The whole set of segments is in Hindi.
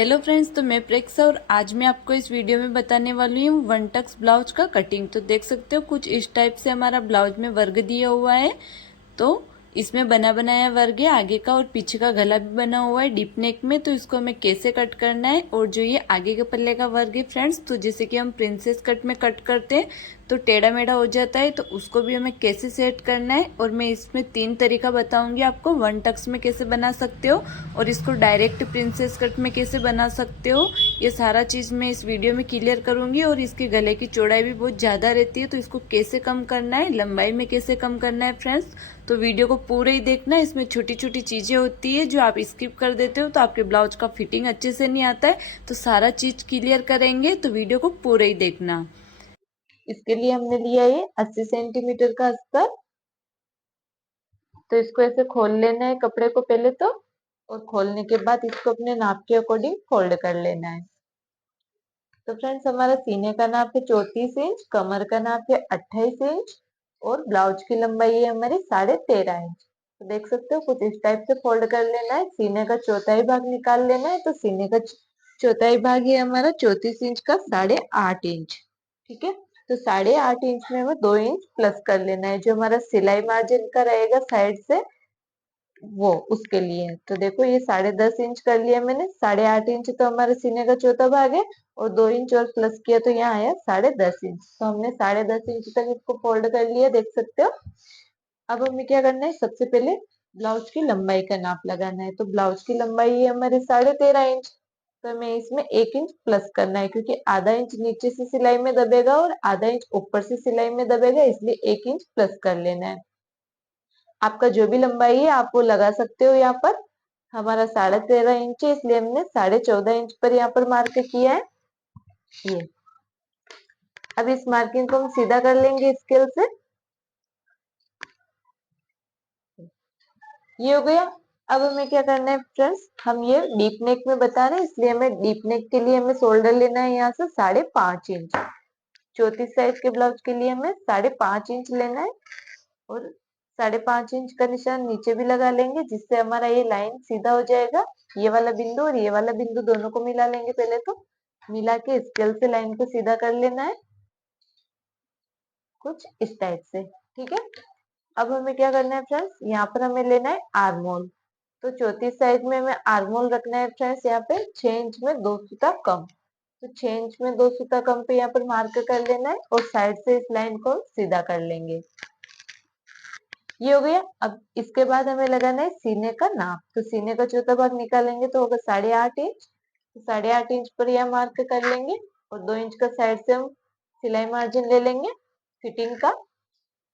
हेलो फ्रेंड्स, तो मैं प्रेक्सा और आज मैं आपको इस वीडियो में बताने वाली हूँ वन टक्स ब्लाउज का कटिंग। तो देख सकते हो कुछ इस टाइप से हमारा ब्लाउज में वर्क दिया हुआ है। तो इसमें बना बनाया वर्क है, आगे का और पीछे का गला भी बना हुआ है डीप नेक में। तो इसको हमें कैसे कट करना है, और जो ये आगे के पल्ले का वर्क है फ्रेंड्स, तो जैसे कि हम प्रिंसेस कट में कट करते हैं तो टेढ़ा मेढ़ा हो जाता है, तो उसको भी हमें कैसे सेट करना है। और मैं इसमें 3 तरीका बताऊंगी आपको, वन टक्स में कैसे बना सकते हो और इसको डायरेक्ट प्रिंसेस कट में कैसे बना सकते हो। ये सारा चीज़ मैं इस वीडियो में क्लियर करूंगी। और इसके गले की चौड़ाई भी बहुत ज़्यादा रहती है, तो इसको कैसे कम करना है, लंबाई में कैसे कम करना है फ्रेंड्स। तो वीडियो को पूरे ही देखना, इसमें छोटी छोटी चीज़ें होती है जो आप स्किप कर देते हो तो आपके ब्लाउज का फिटिंग अच्छे से नहीं आता है। तो सारा चीज़ क्लियर करेंगे, तो वीडियो को पूरे ही देखना। इसके लिए हमने लिया ये 80 सेंटीमीटर का अस्तर। तो इसको ऐसे खोल लेना है कपड़े को पहले तो, और खोलने के बाद इसको अपने नाप के अकॉर्डिंग फोल्ड कर लेना है। तो फ्रेंड्स, हमारा सीने का नाप है 34 इंच, कमर का नाप है 28 इंच और ब्लाउज की लंबाई है हमारी 13.5 इंच। तो देख सकते हो कुछ इस टाइप से फोल्ड कर लेना है। सीने का चौथाई भाग निकाल लेना है। तो सीने का चौथाई भाग है हमारा 34 इंच का 8.5 इंच। ठीक है। तो 8.5 इंच में हमें 2 इंच प्लस कर लेना है, जो हमारा सिलाई मार्जिन का रहेगा साइड से, वो उसके लिए। तो देखो ये 10.5 इंच कर लिया मैंने। 8.5 इंच तो हमारे सीने का चौथा भाग है, और 2 इंच और प्लस किया तो यहाँ आया 10.5 इंच। तो हमने 10.5 इंच तक इसको फोल्ड कर लिया, देख सकते हो। अब हमें क्या करना है, सबसे पहले ब्लाउज की लंबाई का नाप लगाना है। तो ब्लाउज की लंबाई है हमारी 13.5 इंच। तो हमें इसमें 1 इंच प्लस करना है, क्योंकि आधा इंच नीचे से सिलाई में दबेगा और आधा इंच ऊपर से सिलाई में दबेगा, इसलिए 1 इंच प्लस कर लेना है। आपका जो भी लंबाई है आप वो लगा सकते हो। यहाँ पर हमारा 13.5 इंच है, इसलिए हमने 14.5 इंच पर यहाँ पर मार्क किया है ये। अब इस मार्किंग को हम सीधा कर लेंगे स्केल से। ये हो गया। अब हमें क्या करना है फ्रेंड्स, हम ये डीप नेक में बता रहे हैं, इसलिए हमें डीप नेक के लिए हमें शोल्डर लेना है यहाँ से 5.5 इंच। 34 साइज के ब्लाउज के लिए हमें 5.5 इंच लेना है, और 5.5 इंच का निशान नीचे भी लगा लेंगे, जिससे हमारा ये लाइन सीधा हो जाएगा। ये वाला बिंदु और ये वाला बिंदु दोनों को मिला लेंगे पहले तो। मिला के स्केल से लाइन को सीधा कर लेना है, कुछ इस टाइप से। ठीक है। अब हमें क्या करना है फ्रेंड्स, यहाँ पर हमें लेना है आर्मोल। तो 34 साइज में हमें आर्मोल रखना है फ्रेंड्स, यहाँ पे 6 इंच में 2 सूता कम। तो 6 इंच में 2 सूता कम पे यहाँ पर मार्क कर लेना है, और साइड से इस लाइन को सीधा कर लेंगे। ये हो गया। अब इसके बाद हमें लगाना है सीने का नाप। तो सीने का चौथा भाग निकालेंगे तो होगा 8.5 इंच। तो 8.5 इंच पर यह मार्क कर लेंगे, और 2 इंच का साइड से हम सिलाई मार्जिन ले लेंगे फिटिंग का।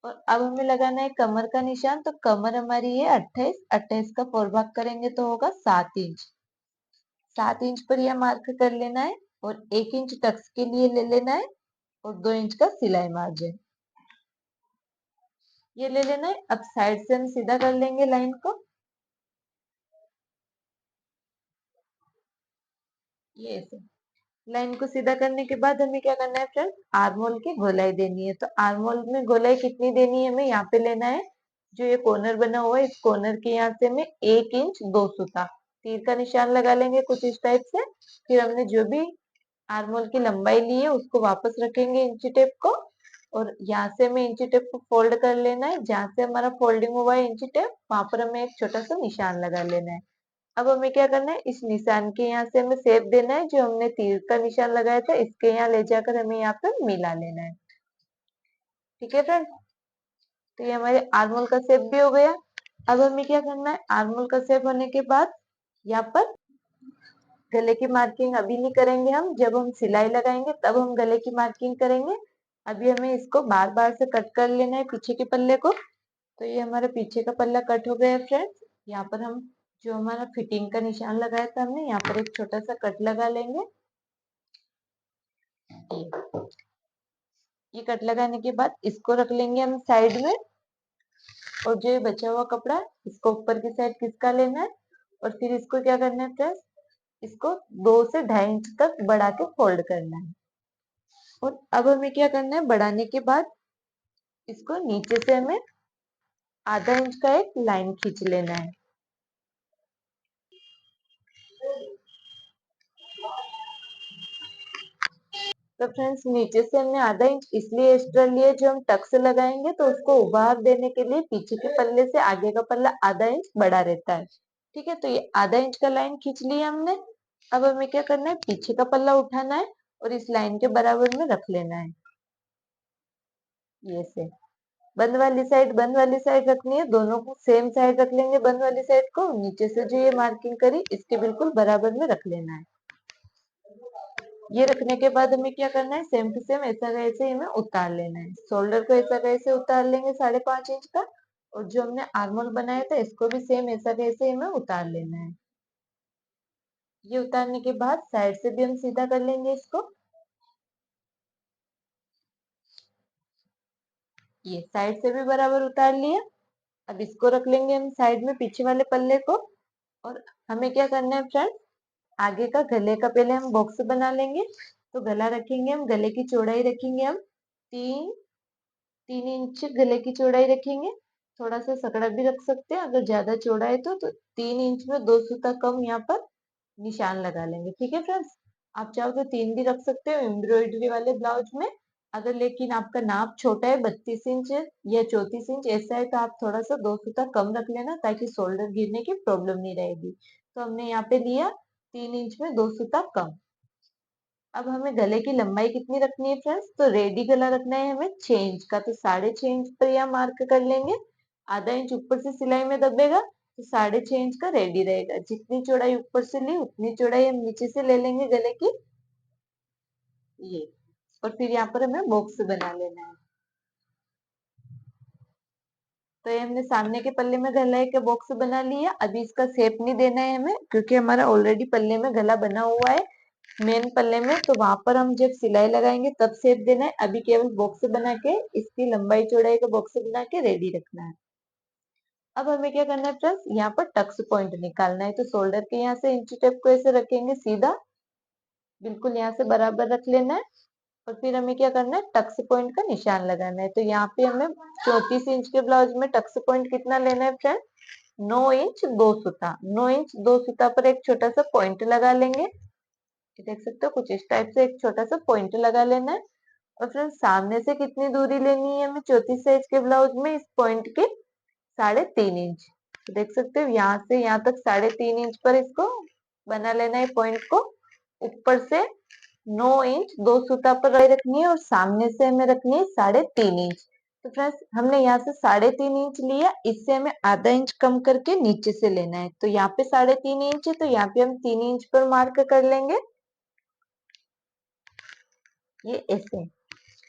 और अब हमें लगाना है कमर का निशान। तो कमर हमारी है 28, 28 का 4 भाग करेंगे तो होगा 7 इंच। 7 इंच पर यह मार्क कर लेना है, और 1 इंच टक्स के लिए ले लेना है, और 2 इंच का सिलाई मार्जिन ये ले लेना है। अब साइड से हम सीधा कर लेंगे लाइन को, ये ऐसे। लाइन को सीधा करने के बाद हमें क्या करना है फ्रेंड्स, आर्मोल की गोलाई देनी है। तो आर्मोल में गोलाई कितनी देनी है, हमें यहाँ पे लेना है, जो ये कॉर्नर बना हुआ है, इस कॉर्नर के यहाँ से हमें 1 इंच 2 सूता तीर का निशान लगा लेंगे कुछ इस टाइप से। फिर हमने जो भी आर्मोल की लंबाई ली है उसको वापस रखेंगे इंची टेप को, और यहाँ से हमें इंची टेप को फोल्ड कर लेना है। जहाँ से हमारा फोल्डिंग हुआ है इंची टेप, वहां पर हमें एक छोटा सा निशान लगा लेना है। अब हमें क्या करना है, इस निशान के यहाँ से हमें शेप देना है, जो हमने तीर का निशान लगाया था इसके यहाँ ले जाकर हमें यहाँ पे मिला लेना है। ठीक है फ्रेंड। तो ये हमारे आर्मोल का शेप भी हो गया। अब हमें क्या करना है, आर्मोल का शेप होने के बाद यहाँ पर गले की मार्किंग अभी नहीं करेंगे हम, जब हम सिलाई लगाएंगे तब हम गले की मार्किंग करेंगे। अभी हमें इसको बार बार से कट कर लेना है पीछे के पल्ले को। तो ये हमारा पीछे का पल्ला कट हो गया फ्रेंड्स। यहाँ पर हम जो हमारा फिटिंग का निशान लगाया था हमने, यहाँ पर एक छोटा सा कट लगा लेंगे। ये कट लगाने के बाद इसको रख लेंगे हम साइड में, और जो ये बचा हुआ कपड़ा इसको ऊपर की साइड खिसका लेना है, और फिर इसको क्या करना है फ्रेंड्स, इसको 2 से 2.5 इंच तक बढ़ा के फोल्ड करना है। और अब हमें क्या करना है, बढ़ाने के बाद इसको नीचे से हमें आधा इंच का एक लाइन खींच लेना है। तो फ्रेंड्स नीचे से हमने आधा इंच इसलिए एक्स्ट्रा लिया, जो हम टक्स लगाएंगे तो उसको उभार देने के लिए पीछे के पल्ले से आगे का पल्ला आधा इंच बड़ा रहता है। ठीक है, तो ये आधा इंच का लाइन खींच लिया हमने। अब हमें क्या करना है, पीछे का पल्ला उठाना है और इस लाइन के बराबर में रख लेना है। ये से बंद वाली साइड रखनी है, दोनों को सेम साइड रख लेंगे। बंद वाली साइड को नीचे से जो ये मार्किंग करी इसके बिल्कुल बराबर में रख लेना है। ये रखने के बाद हमें क्या करना है, सेम टू सेम ऐसा वैसे ही हमें उतार लेना है। शोल्डर को ऐसा वैसे उतार लेंगे 5.5 इंच का, और जो हमने आर्मोल बनाया था इसको भी सेम ऐसा वैसे ही हमें उतार लेना है। ये उतारने के बाद साइड से भी हम सीधा कर लेंगे इसको। ये साइड से भी बराबर उतार लिया। अब इसको रख लेंगे हम साइड में पीछे वाले पल्ले को। और हमें क्या करना है फ्रेंड्स, आगे का गले का पहले हम बॉक्स बना लेंगे। तो गला रखेंगे हम, गले की चौड़ाई रखेंगे हम 3 इंच गले की चौड़ाई रखेंगे। थोड़ा सा सकड़ा भी रख सकते हैं, अगर ज्यादा चौड़ा है तो 3 इंच में 2 सूता कम यहाँ पर निशान लगा लेंगे। ठीक है फ्रेंड्स, आप चाहो तो 3 भी रख सकते हो एम्ब्रॉयडरी वाले ब्लाउज में। अगर लेकिन आपका नाप छोटा है 32 इंच या 34 इंच ऐसा है तो आप थोड़ा सा 2 सूता कम रख लेना, ताकि शोल्डर गिरने की प्रॉब्लम नहीं रहेगी। तो हमने यहाँ पे लिया 3 इंच में 2 सूता कम। अब हमें गले की लंबाई कितनी रखनी है फ्रेंड्स, तो रेडी गला रखना है हमें 6 इंच का, तो 6.5 इंच पर यहाँ मार्क कर लेंगे। आधा इंच ऊपर से सिलाई में दबेगा तो 6.5 इंच का रेडी रहेगा। जितनी चौड़ाई ऊपर से ली उतनी चौड़ाई हम नीचे से ले लेंगे गले की। ये और फिर यहाँ पर हमें बॉक्स बना लेना है। तो ये हमने सामने के पल्ले में गला के बॉक्स बना लिया। अभी इसका शेप नहीं देना है हमें, क्योंकि हमारा ऑलरेडी पल्ले में गला बना हुआ है मेन पल्ले में, तो वहां पर हम जब सिलाई लगाएंगे तब शेप देना है। अभी केवल बॉक्स बना के इसकी लंबाई चौड़ाई का बॉक्स बना के रेडी रखना है। अब हमें क्या करना है फ्रेंड्स, यहाँ पर टक्स पॉइंट निकालना है। तो शोल्डर के यहाँ से इंची टेप को ऐसे रखेंगे सीधा, बिल्कुल यहाँ से बराबर रख लेना है। और फिर हमें क्या करना है, टक्स पॉइंट का निशान लगाना है। तो यहाँ पे हमें 34 इंच के ब्लाउज में टक्स पॉइंट कितना लेना है फ्रेंड, 9 इंच 2 सूता। 9 इंच 2 सूता पर एक छोटा सा पॉइंट लगा लेंगे। देख सकते हो कुछ इस टाइप से एक छोटा सा पॉइंट लगा लेना है। और फिर सामने से कितनी दूरी लेनी है हमें 34 साइज के ब्लाउज में, इस पॉइंट के 3.5 इंच। तो देख सकते हो यहाँ से यहाँ तक 3.5 इंच पर इसको बना लेना है पॉइंट को। ऊपर से 9 इंच 2 सूता पर रखनी है और सामने से हमें रखनी है 3.5 इंच। तो फ्रेंड्स हमने यहाँ से 3.5 इंच लिया, इससे हमें आधा इंच कम करके नीचे से लेना है। तो यहाँ पे 3.5 इंच है, तो यहाँ पे हम 3 इंच पर मार्क कर लेंगे। ये ऐसे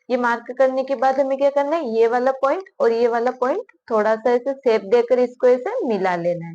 ये मार्क करने के बाद हमें क्या करना है, ये वाला पॉइंट और ये वाला पॉइंट थोड़ा सा ऐसे शेप देकर इसको ऐसे मिला लेना है।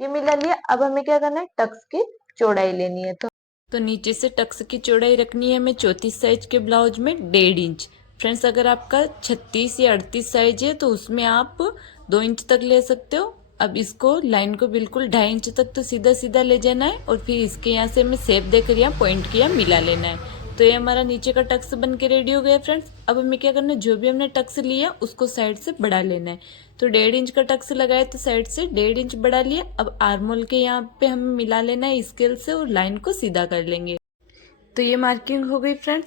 ये मिला लिया। अब हमें क्या करना है, टक्स की चौड़ाई लेनी है। तो नीचे से टक्स की चौड़ाई रखनी है हमें 34 साइज के ब्लाउज में 1.5 इंच। फ्रेंड्स अगर आपका 36 या 38 साइज है तो उसमें आप 2 इंच तक ले सकते हो। अब इसको लाइन को बिल्कुल 2.5 इंच तक तो सीधा सीधा ले जाना है और फिर इसके यहाँ से हमें शेप देकर यहाँ पॉइंट किया मिला लेना है। तो ये हमारा नीचे का टक्स बन के रेडी हो गया फ्रेंड्स। अब हमें क्या करना है, जो भी हमने टक्स लिया उसको साइड से बढ़ा लेना है। तो 1.5 इंच का टक्स लगाया तो साइड से 1.5 इंच बढ़ा लिया। अब आर्मोल के यहाँ पे हमें मिला लेना है स्केल से और लाइन को सीधा कर लेंगे। तो ये मार्किंग हो गई फ्रेंड्स।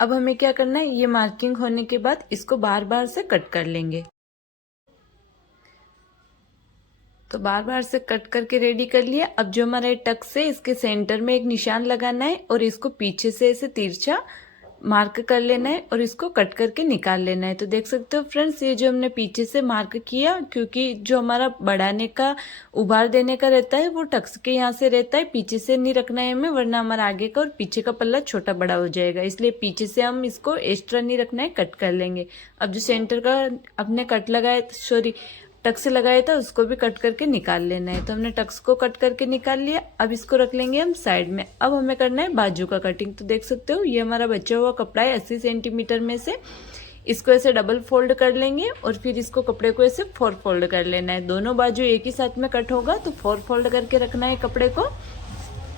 अब हमें क्या करना है, ये मार्किंग होने के बाद इसको बार बार से कट कर लेंगे। तो बार बार से कट करके रेडी कर लिया। अब जो हमारा टक्स है इसके सेंटर में एक निशान लगाना है और इसको पीछे से ऐसे तिरछा मार्क कर लेना है और इसको कट करके निकाल लेना है। तो देख सकते हो फ्रेंड्स, ये जो हमने पीछे से मार्क किया, क्योंकि जो हमारा बढ़ाने का उभार देने का रहता है वो टक्स के यहाँ से रहता है, पीछे से नहीं रखना है हमें, वरना हमारा आगे का और पीछे का पल्ला छोटा बड़ा हो जाएगा। इसलिए पीछे से हम इसको एक्स्ट्रा नहीं रखना है, कट कर लेंगे। अब जो सेंटर का अपने कट लगाया टक्स लगाया था उसको भी कट करके निकाल लेना है। तो हमने टक्स को कट करके निकाल लिया। अब इसको रख लेंगे हम साइड में। अब हमें करना है बाजू का कटिंग। तो देख सकते हो ये हमारा बचा हुआ कपड़ा है 80 सेंटीमीटर में से। इसको ऐसे डबल फोल्ड कर लेंगे और फिर इसको कपड़े को ऐसे 4 फोल्ड कर लेना है। दोनों बाजू एक ही साथ में कट होगा तो 4 फोल्ड करके रखना है। कपड़े को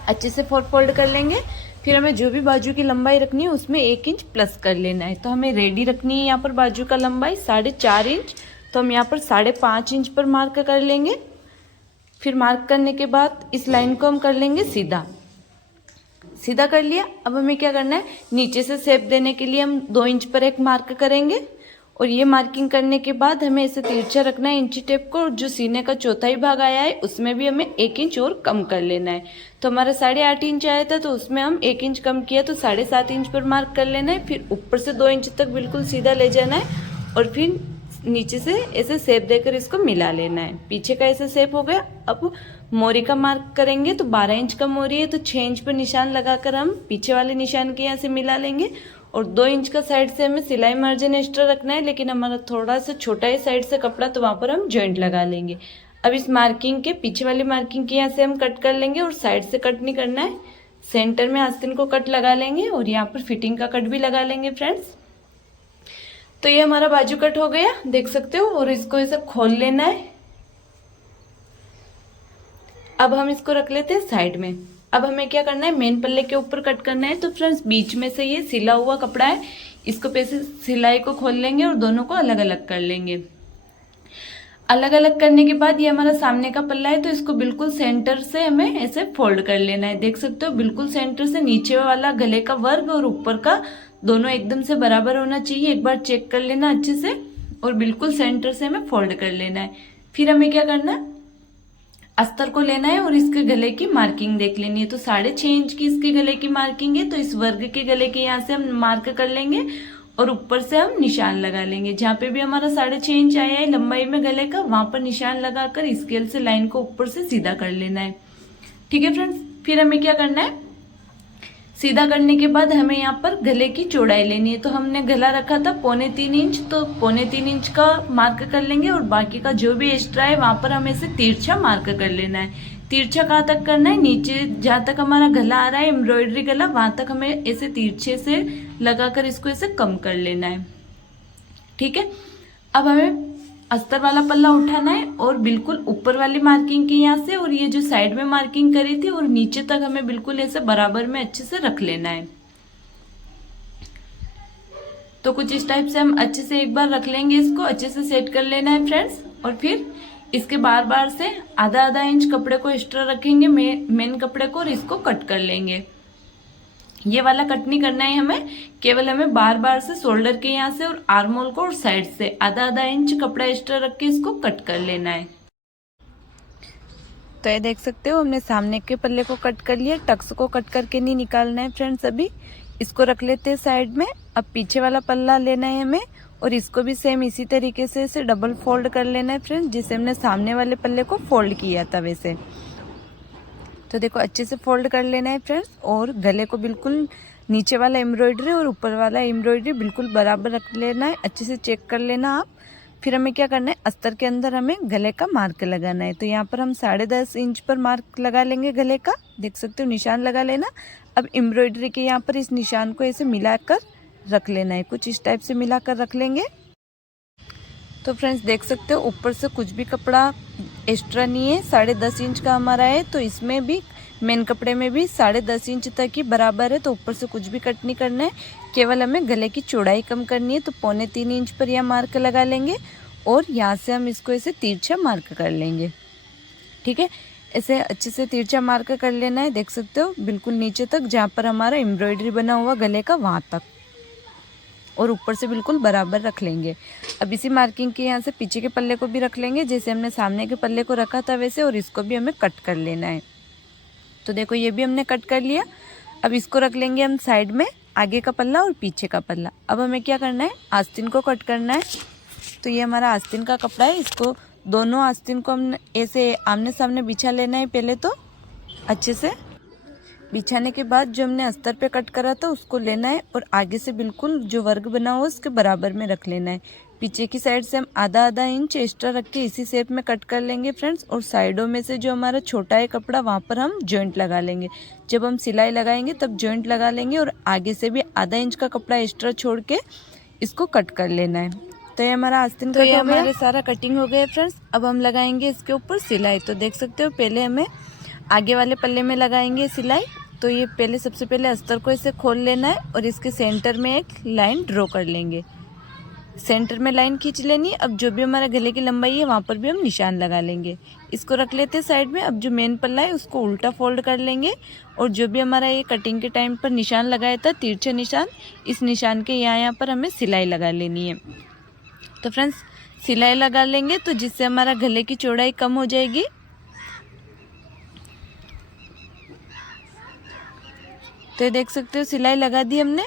अच्छे से 4 फोल्ड कर लेंगे। फिर हमें जो भी बाजू की लंबाई रखनी है उसमें 1 इंच प्लस कर लेना है। तो हमें रेडी रखनी है यहाँ पर बाजू का लंबाई 4.5 इंच। तो हम यहाँ पर 5.5 इंच पर मार्क कर लेंगे। फिर मार्क करने के बाद इस लाइन को हम कर लेंगे सीधा। सीधा कर लिया। अब हमें क्या करना है, नीचे से शेप देने के लिए हम 2 इंच पर एक मार्क करेंगे और ये मार्किंग करने के बाद हमें इसे तिरछा रखना है इंची टेप को, और जो सीने का चौथाई भाग आया है उसमें भी हमें 1 इंच और कम कर लेना है। तो हमारा 8.5 इंच आया था, तो उसमें हम 1 इंच कम किया तो 7.5 इंच पर मार्क कर लेना है। फिर ऊपर से 2 इंच तक बिल्कुल सीधा ले जाना है और फिर नीचे से ऐसे शेप देकर इसको मिला लेना है। पीछे का ऐसे शेप हो गया। अब मोरी का मार्क करेंगे तो 12 इंच का मोरी है, तो 6 इंच पर निशान लगाकर हम पीछे वाले निशान के यहाँ से मिला लेंगे और 2 इंच का साइड से हमें सिलाई मार्जिन एक्स्ट्रा रखना है, लेकिन हमारा थोड़ा सा छोटा है साइड से कपड़ा, तो वहाँ पर हम जॉइंट लगा लेंगे। अब इस मार्किंग के पीछे वाली मार्किंग के यहाँ से हम कट कर लेंगे और साइड से कट नहीं करना है, सेंटर में आस्तीन को कट लगा लेंगे और यहाँ पर फिटिंग का कट भी लगा लेंगे फ्रेंड्स। तो ये हमारा बाजू कट हो गया, देख सकते हो, और इसको ऐसे खोल लेना है। अब हम इसको रख लेते हैं साइड में। अब हमें क्या करना है, मेन पल्ले के ऊपर कट करना है। तो फ्रेंड्स बीच में से ये सिला हुआ कपड़ा है, इसको पैसे सिलाई को खोल लेंगे और दोनों को अलग अलग कर लेंगे। अलग अलग करने के बाद ये हमारा सामने का पल्ला है, तो इसको बिल्कुल सेंटर से हमें ऐसे फोल्ड कर लेना है। देख सकते हो बिल्कुल सेंटर से नीचे वाला गले का वर्ग और ऊपर का दोनों एकदम से बराबर होना चाहिए। एक बार चेक कर लेना अच्छे से और बिल्कुल सेंटर से हमें फोल्ड कर लेना है। फिर हमें क्या करना है, अस्तर को लेना है और इसके गले की मार्किंग देख लेनी है। तो 6.5 इंच की इसके गले की मार्किंग है, तो इस वर्ग के गले के यहाँ से हम मार्क कर लेंगे और ऊपर से हम निशान लगा लेंगे। जहाँ पे भी हमारा 6.5 इंच आया है लंबाई में गले का, वहां पर निशान लगाकर स्केल से लाइन को ऊपर से सीधा कर लेना है। ठीक है फ्रेंड्स, फिर हमें क्या करना है, सीधा करने के बाद हमें यहाँ पर गले की चौड़ाई लेनी है। तो हमने गला रखा था 3.25 इंच, तो 3.25 इंच का मार्क कर लेंगे और बाकी का जो भी एक्स्ट्रा है वहां पर हमें इसे तिरछा मार्क कर लेना है। तिरछा कहाँ तक करना है, नीचे जहाँ तक हमारा गला आ रहा है एम्ब्रॉयडरी गला, वहां तक हमें ऐसे तिरछे से लगाकर इसको ऐसे कम कर लेना है। ठीक है, अब हमें अस्तर वाला पल्ला उठाना है और बिल्कुल ऊपर वाली मार्किंग की यहाँ से और ये जो साइड में मार्किंग करी थी और नीचे तक हमें बिल्कुल ऐसे बराबर में अच्छे से रख लेना है। तो कुछ इस टाइप से हम अच्छे से एक बार रख लेंगे, इसको अच्छे से सेट कर लेना है फ्रेंड्स। और फिर इसके बार बार से आधा आधा इंच कपड़े को एक्स्ट्रा रखेंगे मेन कपड़े को और इसको कट कर लेंगे। ये वाला कट नहीं करना है हमें, केवल हमें बार बार से शोल्डर के यहाँ से और आर्म होल को और साइड से आधा आधा इंच कपड़ा एक्स्ट्रा रख के इसको कट कर लेना है। तो ये देख सकते हो हमने सामने के पल्ले को कट कर लिया, टक्स को कट करके नहीं निकालना है फ्रेंड्स। अभी इसको रख लेते हैं साइड में। अब पीछे वाला पल्ला लेना है हमें और इसको भी सेम इसी तरीके से इसे डबल फोल्ड कर लेना है फ्रेंड्स, जिसे हमने सामने वाले पल्ले को फोल्ड किया था वैसे। तो देखो अच्छे से फोल्ड कर लेना है फ्रेंड्स और गले को बिल्कुल नीचे वाला एम्ब्रॉयडरी और ऊपर वाला एम्ब्रॉयडरी बिल्कुल बराबर रख लेना है, अच्छे से चेक कर लेना आप। फिर हमें क्या करना है, अस्तर के अंदर हमें गले का मार्क लगाना है। तो यहाँ पर हम 10.5 इंच पर मार्क लगा लेंगे गले का, देख सकते हो निशान लगा लेना। अब एम्ब्रॉयडरी के यहाँ पर इस निशान को ऐसे मिलाकर रख लेना है, कुछ इस टाइप से मिलाकर रख लेंगे। तो फ्रेंड्स देख सकते हो ऊपर से कुछ भी कपड़ा एक्स्ट्रा नहीं है, 10.5 इंच का हमारा है। तो इसमें भी मेन कपड़े में भी 10.5 इंच तक ही बराबर है, तो ऊपर से कुछ भी कट नहीं करना है, केवल हमें गले की चौड़ाई कम करनी है। तो 3.25 इंच पर यह मार्क लगा लेंगे और यहाँ से हम इसको ऐसे तिरछा मार्क कर लेंगे। ठीक है, ऐसे अच्छे से तिरछा मार्क कर लेना है, देख सकते हो बिल्कुल नीचे तक जहाँ पर हमारा एम्ब्रॉयडरी बना हुआ गले का वहाँ तक, और ऊपर से बिल्कुल बराबर रख लेंगे। अब इसी मार्किंग के यहाँ से पीछे के पल्ले को भी रख लेंगे, जैसे हमने सामने के पल्ले को रखा था वैसे, और इसको भी हमें कट कर लेना है। तो देखो ये भी हमने कट कर लिया। अब इसको रख लेंगे हम साइड में, आगे का पल्ला और पीछे का पल्ला। अब हमें क्या करना है, आस्तीन को कट करना है। तो ये हमारा आस्तीन का कपड़ा है, इसको दोनों आस्तीन को हम ऐसे आमने सामने बिछा लेना है। पहले तो अच्छे से बिछाने के बाद जो हमने अस्तर पे कट करा था उसको लेना है और आगे से बिल्कुल जो वर्ग बना हुआ उसके बराबर में रख लेना है। पीछे की साइड से हम आधा आधा इंच एक्स्ट्रा रख के इसी शेप में कट कर लेंगे फ्रेंड्स। और साइडों में से जो हमारा छोटा है कपड़ा वहाँ पर हम जॉइंट लगा लेंगे। जब हम सिलाई लगाएंगे तब जॉइंट लगा लेंगे और आगे से भी आधा इंच का कपड़ा एक्स्ट्रा छोड़ के इसको कट कर लेना है। तो ये हमारा आस्तीन कट हो गया, हमारा सारा कटिंग हो गया फ्रेंड्स। अब हम लगाएंगे इसके ऊपर सिलाई। तो देख सकते हो पहले हमें आगे वाले पल्ले में लगाएंगे सिलाई। तो ये पहले सबसे पहले अस्तर को इसे खोल लेना है और इसके सेंटर में एक लाइन ड्रॉ कर लेंगे। सेंटर में लाइन खींच लेनी है। अब जो भी हमारा गले की लंबाई है वहाँ पर भी हम निशान लगा लेंगे। इसको रख लेते हैं साइड में। अब जो मेन पल्ला है उसको उल्टा फोल्ड कर लेंगे और जो भी हमारा ये कटिंग के टाइम पर निशान लगाया था तिरछा निशान, इस निशान के यहाँ पर हमें सिलाई लगा लेनी है। तो फ्रेंड्स सिलाई लगा लेंगे तो जिससे हमारा गले की चौड़ाई कम हो जाएगी। तो ये देख सकते हो सिलाई लगा दी हमने।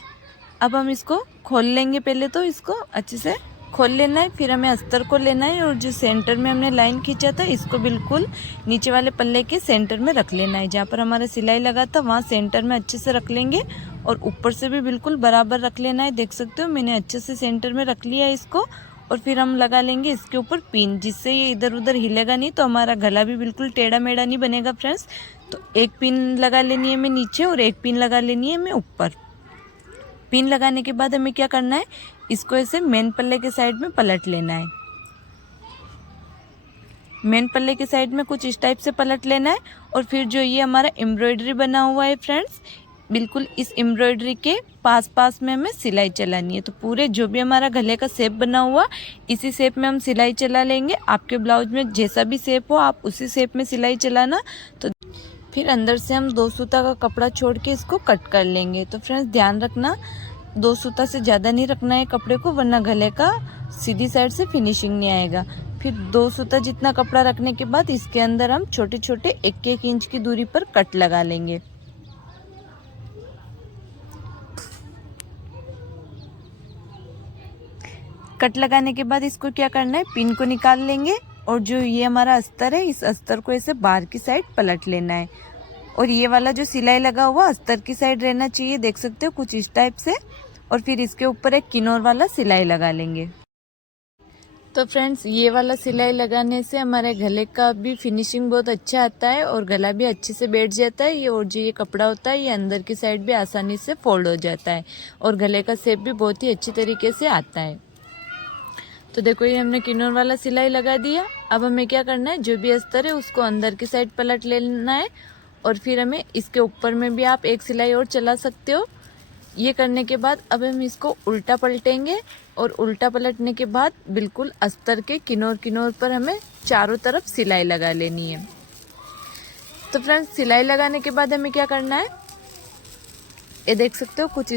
अब हम इसको खोल लेंगे। पहले तो इसको अच्छे से खोल लेना है, फिर हमें अस्तर को लेना है और जो सेंटर में हमने लाइन खींचा था इसको बिल्कुल नीचे वाले पल्ले के सेंटर में रख लेना है। जहाँ पर हमारा सिलाई लगा था वहाँ सेंटर में अच्छे से रख लेंगे और ऊपर से भी बिल्कुल बराबर रख लेना है। देख सकते हो मैंने अच्छे से सेंटर में रख लिया है इसको। और फिर हम लगा लेंगे इसके ऊपर पिन, जिससे ये इधर उधर हिलेगा नहीं, तो हमारा गला भी बिल्कुल टेढ़ा मेढ़ा नहीं बनेगा फ्रेंड्स। तो एक पिन लगा लेनी है मैं नीचे और एक पिन लगा लेनी है मैं ऊपर। पिन लगाने के बाद हमें क्या करना है, इसको ऐसे मेन पल्ले के साइड में पलट लेना है। मेन पल्ले के साइड में कुछ इस टाइप से पलट लेना है और फिर जो ये हमारा एम्ब्रॉयडरी बना हुआ है फ्रेंड्स, बिल्कुल इस एम्ब्रॉयडरी के पास पास में हमें सिलाई चलानी है। तो पूरे जो भी हमारा गले का शेप बना हुआ इसी शेप में हम सिलाई चला लेंगे। आपके ब्लाउज में जैसा भी शेप हो आप उसी शेप में सिलाई चलाना। तो फिर अंदर से हम 2 सूता का कपड़ा छोड़ के इसको कट कर लेंगे। तो फ्रेंड्स ध्यान रखना 2 सूता से ज़्यादा नहीं रखना है कपड़े को, वरना गले का सीधी साइड से फिनिशिंग नहीं आएगा। फिर 2 सूता जितना कपड़ा रखने के बाद इसके अंदर हम छोटे छोटे 1-1 इंच की दूरी पर कट लगा लेंगे। कट लगाने के बाद इसको क्या करना है, पिन को निकाल लेंगे और जो ये हमारा अस्तर है इस अस्तर को ऐसे बाहर की साइड पलट लेना है और ये वाला जो सिलाई लगा हुआ अस्तर की साइड रहना चाहिए। देख सकते हो कुछ इस टाइप से। और फिर इसके ऊपर एक किनोर वाला सिलाई लगा लेंगे। तो फ्रेंड्स ये वाला सिलाई लगाने से हमारे गले का भी फिनिशिंग बहुत अच्छा आता है और गला भी अच्छे से बैठ जाता है। ये और जो ये कपड़ा होता है ये अंदर की साइड भी आसानी से फोल्ड हो जाता है और गले का शेप भी बहुत ही अच्छी तरीके से आता है। तो देखो ये हमने किनोर वाला सिलाई लगा दिया। अब हमें क्या करना है, जो भी अस्तर है उसको अंदर की साइड पलट लेना है और फिर हमें इसके ऊपर में भी आप एक सिलाई और चला सकते हो। ये करने के बाद अब हम इसको उल्टा पलटेंगे और उल्टा पलटने के बाद बिल्कुल अस्तर के किनोर पर हमें चारों तरफ सिलाई लगा लेनी है। तो फ्रेंड्स सिलाई लगाने के बाद हमें क्या करना है, ये देख सकते हो कुछ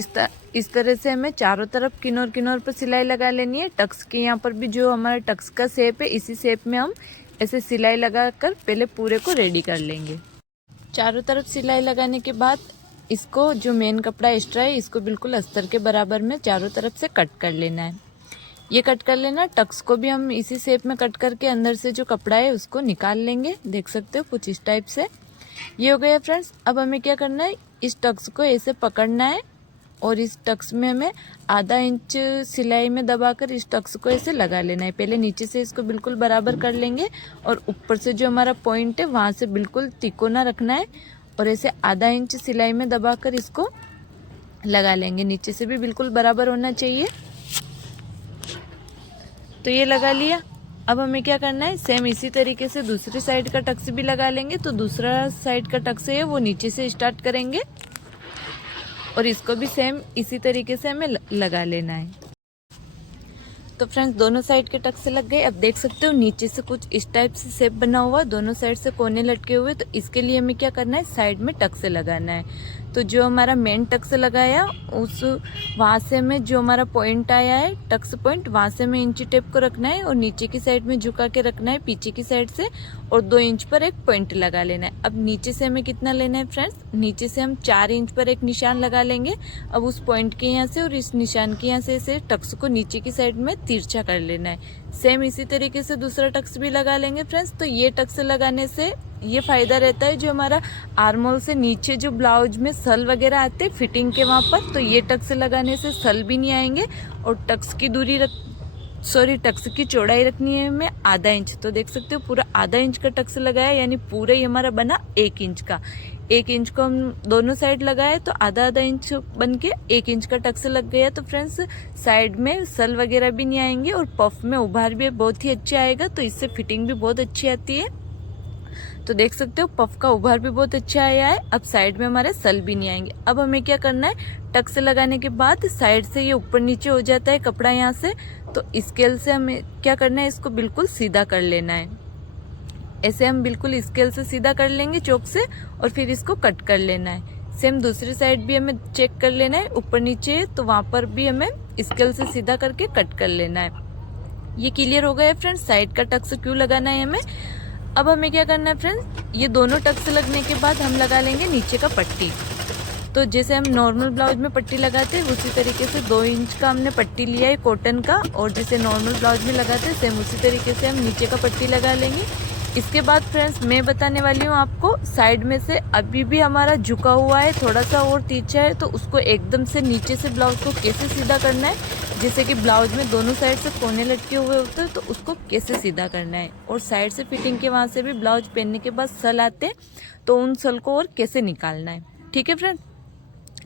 इस तरह से हमें चारों तरफ किनोर पर सिलाई लगा लेनी है। टक्स के यहाँ पर भी जो हमारा टक्स का शेप है इसी शेप में हम ऐसे सिलाई लगाकर पहले पूरे को रेडी कर लेंगे। चारों तरफ सिलाई लगाने के बाद इसको जो मेन कपड़ा एक्स्ट्रा है इसको बिल्कुल अस्तर के बराबर में चारों तरफ से कट कर लेना है। ये कट कर लेना। टक्स को भी हम इसी शेप में कट करके अंदर से जो कपड़ा है उसको निकाल लेंगे। देख सकते हो कुछ इस टाइप से। ये हो गया फ्रेंड्स। अब हमें क्या करना है, इस टक्स को ऐसे पकड़ना है और इस टक्स में हमें आधा इंच सिलाई में दबाकर इस टक्स को ऐसे लगा लेना है। पहले नीचे से इसको बिल्कुल बराबर कर लेंगे और ऊपर से जो हमारा पॉइंट है वहाँ से बिल्कुल तिकोना रखना है और ऐसे आधा इंच सिलाई में दबाकर इसको लगा लेंगे। नीचे से भी बिल्कुल बराबर होना चाहिए। तो ये लगा लिया। अब हमें क्या करना है, सेम इसी तरीके से दूसरी साइड का टक्स भी लगा लेंगे। तो दूसरा साइड का टक्स है वो नीचे से स्टार्ट करेंगे और इसको भी सेम इसी तरीके से हमें लगा लेना है। तो फ्रेंड्स दोनों साइड के टक्स लग गए। अब देख सकते हो नीचे से कुछ इस टाइप से शेप बना हुआ, दोनों साइड से कोने लटके हुए। तो इसके लिए हमें क्या करना है, साइड में टक्स लगाना है। तो जो हमारा मेन टक्स लगाया उस वहाँ से हमें जो हमारा पॉइंट आया है टक्स पॉइंट, वहाँ से हमें इंची टेप को रखना है और नीचे की साइड में झुका के रखना है पीछे की साइड से और 2 इंच पर एक पॉइंट लगा लेना है। अब नीचे से हमें कितना लेना है फ्रेंड्स, नीचे से हम 4 इंच पर एक निशान लगा लेंगे। अब उस पॉइंट के यहाँ से और इस निशान के यहाँ से इसे टक्स को नीचे की साइड में तिरछा कर लेना है। सेम इसी तरीके से दूसरा टक्स भी लगा लेंगे फ्रेंड्स। तो ये टक्स लगाने से ये फायदा रहता है, जो हमारा आर्मोल से नीचे जो ब्लाउज में सल वगैरह आते हैं फिटिंग के वहाँ पर, तो ये टक्स लगाने से सल भी नहीं आएंगे और टक्स की चौड़ाई रखनी है हमें आधा इंच। तो देख सकते हो पूरा आधा इंच का टक्स लगाया, यानी पूरा ही हमारा बना 1 इंच का। 1 इंच को हम दोनों साइड लगाए तो आधा इंच बन के 1 इंच का टक्स लग गया। तो फ्रेंड्स साइड में सल वगैरह भी नहीं आएंगे और पफ में उभार भी बहुत ही अच्छा आएगा। तो इससे फिटिंग भी बहुत अच्छी आती है। तो देख सकते हो पफ का उभार भी बहुत अच्छा आया है। अब साइड में हमारे सल भी नहीं आएंगे। अब हमें क्या करना है, टक्स लगाने के बाद साइड से ये ऊपर नीचे हो जाता है कपड़ा यहाँ से, तो स्केल से हमें क्या करना है, इसको बिल्कुल सीधा कर लेना है। ऐसे हम बिल्कुल स्केल से सीधा कर लेंगे चौक से, और फिर इसको कट कर लेना है। सेम दूसरी साइड भी हमें चेक कर लेना है, ऊपर नीचे तो वहां पर भी हमें स्केल से सीधा करके कट कर लेना है। ये क्लियर हो गया है फ्रेंड्स, साइड का टक्स क्यों लगाना है हमें। अब हमें क्या करना है फ्रेंड्स, ये दोनों टक्स लगने के बाद हम लगा लेंगे नीचे का पट्टी। तो जैसे हम नॉर्मल ब्लाउज में पट्टी लगाते हैं उसी तरीके से 2 इंच का हमने पट्टी लिया है कॉटन का, और जैसे नॉर्मल ब्लाउज में लगाते हैं सेम उसी तरीके से हम नीचे का पट्टी लगा लेंगे। इसके बाद फ्रेंड्स मैं बताने वाली हूँ आपको, साइड में से अभी भी हमारा झुका हुआ है, थोड़ा सा और तिरछा है, तो उसको एकदम से नीचे से ब्लाउज को कैसे सीधा करना है। जैसे कि ब्लाउज में दोनों साइड से कोने लटके हुए होते हैं, तो उसको कैसे सीधा करना है, और साइड से फिटिंग के वहाँ से भी ब्लाउज पहनने के बाद सल आते हैं, तो उन सल को और कैसे निकालना है। ठीक है फ्रेंड,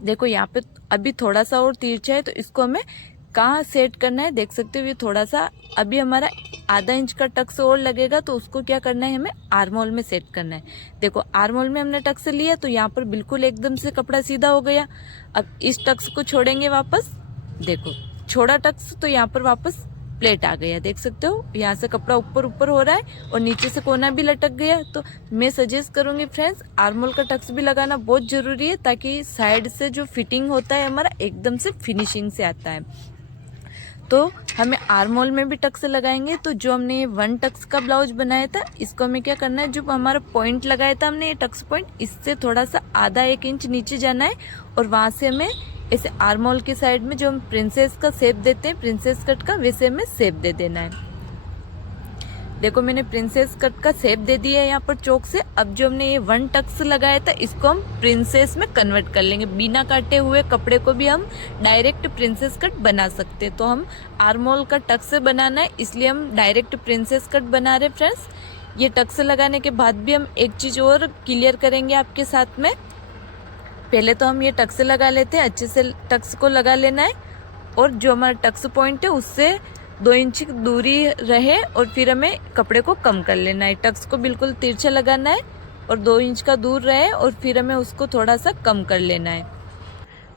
देखो यहाँ पे अभी थोड़ा सा और तिरछा है, तो इसको हमें कहाँ सेट करना है देख सकते हो। ये थोड़ा सा अभी हमारा आधा इंच का टक्स और लगेगा, तो उसको क्या करना है, हमें आर्म होल में सेट करना है। देखो आर्म होल में हमने टक्स लिया, तो यहाँ पर बिल्कुल एकदम से कपड़ा सीधा हो गया। अब इस टक्स को छोड़ेंगे वापस, देखो छोड़ा टक्स, तो यहाँ पर वापस प्लेट आ गया, देख सकते हो। यहाँ से कपड़ा ऊपर ऊपर हो रहा है और नीचे से कोना भी लटक गया। तो मैं सजेस्ट करूंगी फ्रेंड्स, आर्म होल का टक्स भी लगाना बहुत जरूरी है, ताकि साइड से जो फिटिंग होता है हमारा एकदम से फिनिशिंग से आता है। तो हमें आर्म होल में भी टक्स लगाएंगे। तो जो हमने ये 1 टक्स का ब्लाउज बनाया था, इसको हमें क्या करना है, जो हमारा पॉइंट लगाया था हमने ये टक्स पॉइंट, इससे थोड़ा सा आधा 1 इंच नीचे जाना है, और वहां से हमें ऐसे आर्म होल की साइड में जो हम प्रिंसेस का शेप देते हैं, प्रिंसेस कट का, वैसे हमें शेप दे देना है। देखो मैंने प्रिंसेस कट का शेप दे दिया है यहाँ पर चौक से। अब जो हमने ये 1 टक्स लगाया था, इसको हम प्रिंसेस में कन्वर्ट कर लेंगे। बिना काटे हुए कपड़े को भी हम डायरेक्ट प्रिंसेस कट बना सकते हैं। तो हम आर्म होल का टक्स से बनाना है, इसलिए हम डायरेक्ट प्रिंसेस कट बना रहे फ्रेंड्स। ये टक्स लगाने के बाद भी हम एक चीज और क्लियर करेंगे आपके साथ में। पहले तो हम ये टक्स लगा लेते हैं, अच्छे से टक्स को लगा लेना है, और जो हमारा टक्स पॉइंट है उससे 2 इंच की दूरी रहे, और फिर हमें कपड़े को कम कर लेना है। टक्स को बिल्कुल तिरछा लगाना है और 2 इंच का दूर रहे, और फिर हमें उसको थोड़ा सा कम कर लेना है।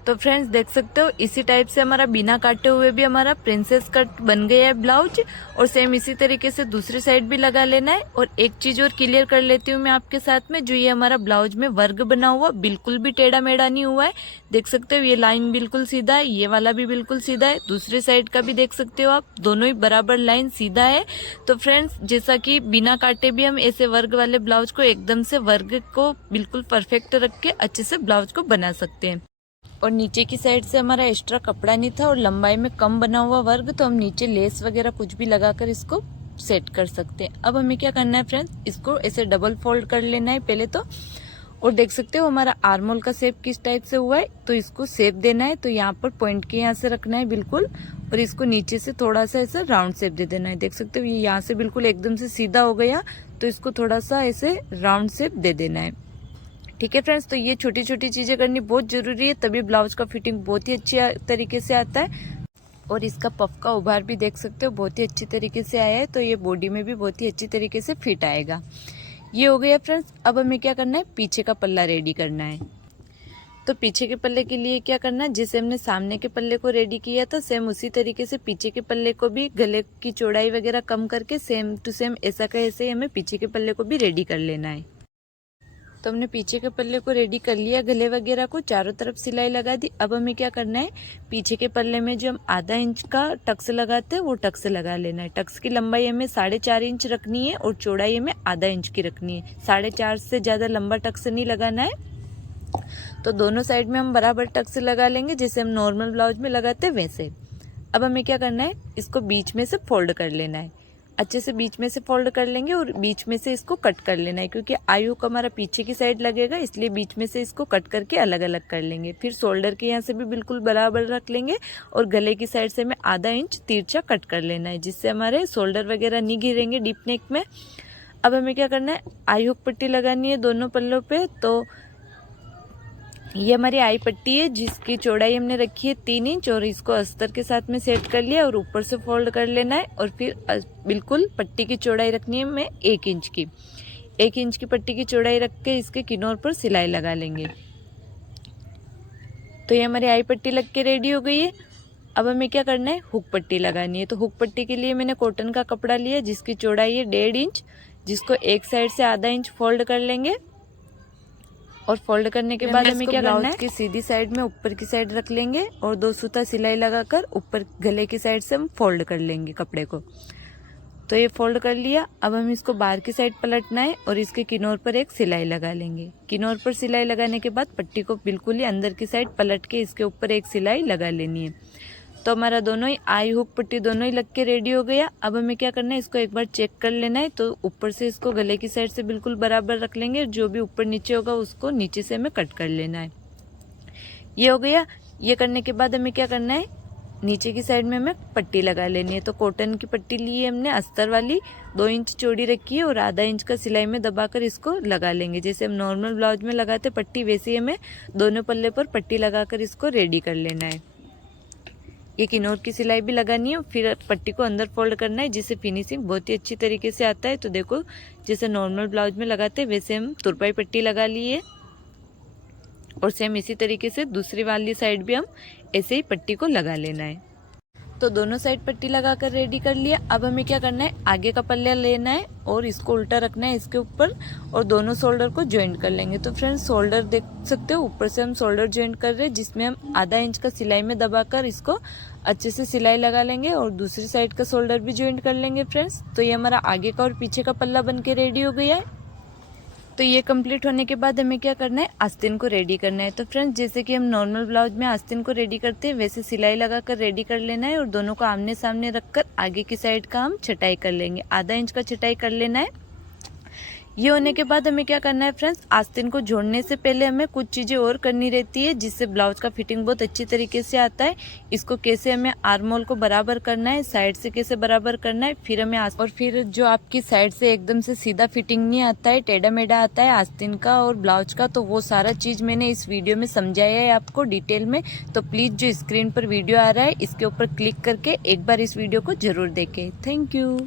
तो फ्रेंड्स देख सकते हो, इसी टाइप से हमारा बिना काटे हुए भी हमारा प्रिंसेस कट बन गया है ब्लाउज, और सेम इसी तरीके से दूसरी साइड भी लगा लेना है। और एक चीज और क्लियर कर लेती हूँ मैं आपके साथ में, जो ये हमारा ब्लाउज में वर्ग बना हुआ बिल्कुल भी टेढ़ा मेढ़ा नहीं हुआ है। देख सकते हो ये लाइन बिल्कुल सीधा है, ये वाला भी बिल्कुल सीधा है, दूसरी साइड का भी देख सकते हो आप, दोनों ही बराबर लाइन सीधा है। तो फ्रेंड्स जैसा कि बिना काटे भी हम ऐसे वर्ग वाले ब्लाउज को एकदम से वर्ग को बिल्कुल परफेक्ट रख के अच्छे से ब्लाउज को बना सकते हैं। और नीचे की साइड से हमारा एक्स्ट्रा कपड़ा नहीं था और लंबाई में कम बना हुआ वर्ग, तो हम नीचे लेस वगैरह कुछ भी लगाकर इसको सेट कर सकते हैं। अब हमें क्या करना है फ्रेंड्स, इसको ऐसे डबल फोल्ड कर लेना है पहले तो। और देख सकते हो हमारा आर्म होल का शेप किस टाइप से हुआ है, तो इसको शेप देना है। तो यहाँ पर पॉइंट के यहाँ से रखना है बिल्कुल, और इसको नीचे से थोड़ा सा ऐसा राउंड शेप दे देना है। देख सकते हो ये यहाँ से बिल्कुल एकदम से सीधा हो गया, तो इसको थोड़ा सा ऐसे राउंड शेप दे देना है। ठीक है फ्रेंड्स, तो ये छोटी छोटी चीजें करनी बहुत जरूरी है, तभी ब्लाउज का फिटिंग बहुत ही अच्छे तरीके से आता है। और इसका पफ का उभार भी देख सकते हो बहुत ही अच्छी तरीके से आया है, तो ये बॉडी में भी बहुत ही अच्छी तरीके से फिट आएगा। ये हो गया फ्रेंड्स। अब हमें क्या करना है, पीछे का पल्ला रेडी करना है। तो पीछे के पल्ले के लिए क्या करना है, जैसे हमने सामने के पल्ले को रेडी किया था, सेम उसी तरीके से पीछे के पल्ले को भी गले की चौड़ाई वगैरह कम करके सेम टू सेम ऐसा का ऐसे हमें पीछे के पल्ले को भी रेडी कर लेना है। तो हमने पीछे के पल्ले को रेडी कर लिया, गले वगैरह को चारों तरफ सिलाई लगा दी। अब हमें क्या करना है, पीछे के पल्ले में जो हम आधा इंच का टक्स लगाते हैं वो टक्स लगा लेना है। टक्स की लंबाई हमें 4.5 इंच रखनी है और चौड़ाई हमें आधा इंच की रखनी है। 4.5 से ज्यादा लंबा टक्स नहीं लगाना है। तो दोनों साइड में हम बराबर टक्स लगा लेंगे, जैसे हम नॉर्मल ब्लाउज में लगाते हैं वैसे। अब हमें क्या करना है, इसको बीच में से फोल्ड कर लेना है। अच्छे से बीच में से फोल्ड कर लेंगे और बीच में से इसको कट कर लेना है, क्योंकि आई हुक हमारा पीछे की साइड लगेगा, इसलिए बीच में से इसको कट करके अलग अलग कर लेंगे। फिर शोल्डर के यहाँ से भी बिल्कुल बराबर रख लेंगे और गले की साइड से हमें आधा इंच तिरछा कट कर लेना है, जिससे हमारे शोल्डर वगैरह नहीं गिरेंगे डीप नेक में। अब हमें क्या करना है, आई हुक पट्टी लगानी है दोनों पल्लों पे। तो ये हमारी आई पट्टी है जिसकी चौड़ाई हमने रखी है 3 इंच, और इसको अस्तर के साथ में सेट कर लिया और ऊपर से फोल्ड कर लेना है। और फिर बिल्कुल पट्टी की चौड़ाई रखनी है हमें 1 इंच की। 1 इंच की पट्टी की चौड़ाई रख के इसके किनारों पर सिलाई लगा लेंगे। तो ये हमारी आई पट्टी लग के रेडी हो गई है। अब हमें क्या करना है, हुक पट्टी लगानी है। तो हुक पट्टी के लिए मैंने कॉटन का कपड़ा लिया जिसकी चौड़ाई है 1.5 इंच, जिसको एक साइड से आधा इंच फोल्ड कर लेंगे। और फोल्ड करने के बाद हमें क्या करना है, कि सीधी साइड में ऊपर की साइड रख लेंगे और 2 सूता सिलाई लगाकर ऊपर गले की साइड से हम फोल्ड कर लेंगे कपड़े को। तो ये फोल्ड कर लिया। अब हम इसको बाहर की साइड पलटना है और इसके किनार पर एक सिलाई लगा लेंगे। किनार पर सिलाई लगाने के बाद पट्टी को बिल्कुल ही अंदर की साइड पलट के इसके ऊपर एक सिलाई लगा लेनी है। तो हमारा दोनों ही आई हुक पट्टी दोनों ही लग के रेडी हो गया। अब हमें क्या करना है, इसको एक बार चेक कर लेना है। तो ऊपर से इसको गले की साइड से बिल्कुल बराबर रख लेंगे, जो भी ऊपर नीचे होगा उसको नीचे से हमें कट कर लेना है। ये हो गया। ये करने के बाद हमें क्या करना है, नीचे की साइड में हमें पट्टी लगा लेनी है। तो कॉटन की पट्टी ली है हमने अस्तर वाली, 2 इंच चौड़ी रखी है और आधा इंच का सिलाई में दबाकर इसको लगा लेंगे। जैसे हम नॉर्मल ब्लाउज में लगाते पट्टी, वैसे ही हमें दोनों पल्ले पर पट्टी लगाकर इसको रेडी कर लेना है। ये किनार की सिलाई भी लगानी है, फिर पट्टी को अंदर फोल्ड करना है, जिससे फिनिशिंग बहुत ही अच्छी तरीके से आता है। तो देखो जैसे नॉर्मल ब्लाउज में लगाते हैं वैसे हम तुरपाई पट्टी लगा ली है और सेम इसी तरीके से दूसरी वाली साइड भी हम ऐसे ही पट्टी को लगा लेना है। तो दोनों साइड पट्टी लगाकर रेडी कर लिया। अब हमें क्या करना है, आगे का पल्ला लेना है और इसको उल्टा रखना है इसके ऊपर और दोनों शोल्डर को ज्वाइंट कर लेंगे। तो फ्रेंड्स शोल्डर देख सकते हो, ऊपर से हम शोल्डर ज्वाइंट कर रहे हैं, जिसमें हम आधा इंच का सिलाई में दबाकर इसको अच्छे से सिलाई लगा लेंगे और दूसरी साइड का शोल्डर भी ज्वाइंट कर लेंगे फ्रेंड्स। तो ये हमारा आगे का और पीछे का पल्ला बन के रेडी हो गया है। तो ये कंप्लीट होने के बाद हमें क्या करना है, आस्तीन को रेडी करना है। तो फ्रेंड्स जैसे कि हम नॉर्मल ब्लाउज में आस्तीन को रेडी करते हैं वैसे सिलाई लगाकर रेडी कर लेना है और दोनों को आमने सामने रखकर आगे की साइड का हम छटाई कर लेंगे। आधा इंच का छटाई कर लेना है। ये होने के बाद हमें क्या करना है फ्रेंड्स, आस्तीन को जोड़ने से पहले हमें कुछ चीज़ें और करनी रहती है, जिससे ब्लाउज का फिटिंग बहुत अच्छी तरीके से आता है। इसको कैसे हमें आर्म होल को बराबर करना है, साइड से कैसे बराबर करना है, फिर हमें और फिर जो आपकी साइड से एकदम से सीधा फिटिंग नहीं आता है, टेढ़ा मेढ़ा आता है आस्तीन का और ब्लाउज का, तो वो सारा चीज़ मैंने इस वीडियो में समझाया है आपको डिटेल में। तो प्लीज़ जो स्क्रीन पर वीडियो आ रहा है इसके ऊपर क्लिक करके एक बार इस वीडियो को जरूर देखें। Thank you.